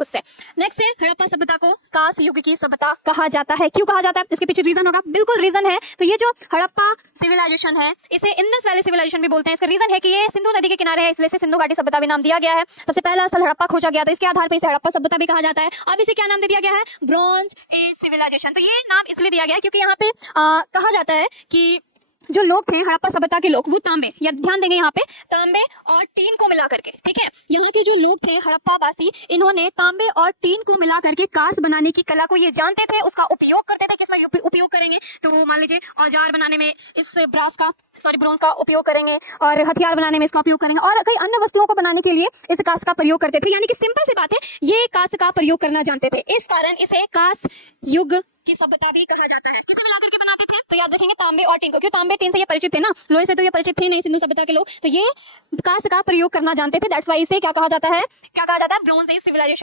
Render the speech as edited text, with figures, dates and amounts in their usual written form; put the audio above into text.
उससे। नेक्स्ट है हड़प्पा सभ्यता को कांस्य युग की सभ्यता कहा जाता है। क्यों कहा जाता है? इसके पीछे रीजन होगा, बिल्कुल रीजन है। तो ये जो हड़प्पा सिविलाइजेशन है इसे इंडस वैली सिविलाइजेशन भी बोलते हैं। इसका रीजन है कि ये सिंधु नदी के किनारे है, इसलिए इसे सिंधु घाटी सभ्यता भी नाम दिया गया है। सबसे पहला स्थल हड़प्पा खोजा गया था, इसके आधार पर इसे हड़प्पा सभ्यता भी कहा जाता है। अब इसे क्या नाम दे दिया गया है? Bronze age civilisation. तो ये नाम इसलिए दिया गया है क्योंकि यहाँ पे कहा जाता है कि जो लोग थे हड़प्पा सभ्यता के लोग, वो तांबे, या ध्यान देंगे यहाँ पे तांबे और टीन को मिला करके, ठीक है, यहाँ के जो लोग थे हड़प्पा वासी, इन्होंने तांबे और टीन को मिला करके कांस बनाने की कला को ये जानते थे, उसका उपयोग करते थे। किसमें उपयोग करेंगे? तो मान लीजिए औजार बनाने में इस ब्रोंज का उपयोग करेंगे, और हथियार बनाने में इसका उपयोग करेंगे, और कई अन्य वस्तुओं को बनाने के लिए इस कांस का प्रयोग करते थे। यानी कि सिंपल सी बात है, ये कांस का प्रयोग करना जानते थे, इस कारण इसे कांस युग की सभ्यता भी कहा जाता है। किसे मिलाकर के बनाते थे? तो याद रखेंगे तांबे और टीन को, क्यों तांबे टीन से ये परिचित थे ना, लोहे से तो ये परिचित थे नहीं सिंधु सभ्यता के लोग, तो ये कांस का प्रयोग करना जानते थे। दैट्स व्हाई इसे क्या कहा जाता है? Bronze age civilisation.